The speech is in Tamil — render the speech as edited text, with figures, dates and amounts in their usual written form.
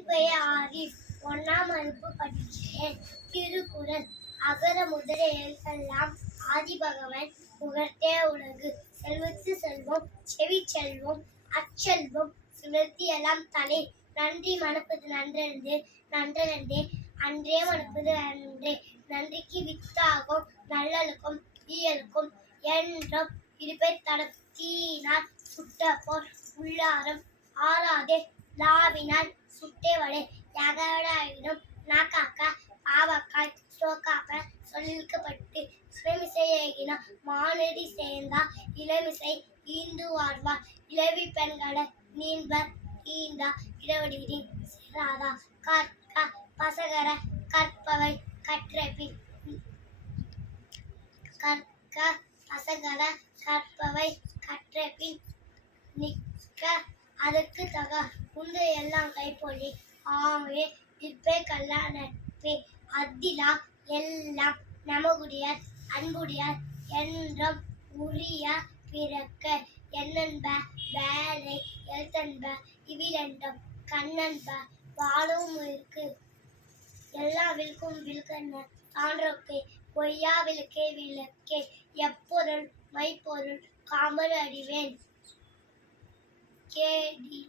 என் பெயர் ஆரிஃப். 1ஆம் வகுப்பு படிக்கிறேன். திருக்குறள். அகர முதல எழுத்தெல்லாம் ஆதிபகவன் முகத்தே உலகு. செல்வத்து செல்வம் செவிச்செல்வம் அச்செல்வம் சுழற்சியெல்லாம் தலை. நன்றி மணப்பது நன்றென்று நன்றென்றே அன்றே மணப்பது நன்றே. நன்றிக்கு வித்தாகும் நல்லொழுக்கம் ஈயலுக்கும் என்றும் இருப்பை தடத்தினால் சுட்ட போர் உள்ளாரம் ஆறாதே லாவினால் சுட்டே வடை. யகடாயினும் நாக்காக்க பாவக்காய் சோக்காக்க சொல்லிக்கப்பட்டு சிலமிசை ஏகினா மானடி சேர்ந்தா இளமிசை ஈந்து வாழ்வார். இளவி பெண்களை நீண்பர் ஈந்தா இடவடிவின் சேராதா. கற்க பசகர கற்பவை கற்றபின் கற்க பசகர கற்பவை கற்றபின் நிற்க அதற்கு தக. உண்டு எல்லாம் கைப்பொழி ஆவே இருப்பே கல்லா நட்பே. அத்திலா எல்லாம் நமகுடியார் அன்புடையார் என்றும் உரிய பிறக்க. என்னன்ப வேலை எழுத்தன்ப இவிலென்றும் கண்ணன்ப வாழும் இருக்கு. எல்லா விழுக்கும் விழுக்கென்ன சான்றோர்க்கே பொய்யா விளக்கே விளக்கே. எப்பொருள் மைப்பொருள் காமர் அறிவேன் கேடி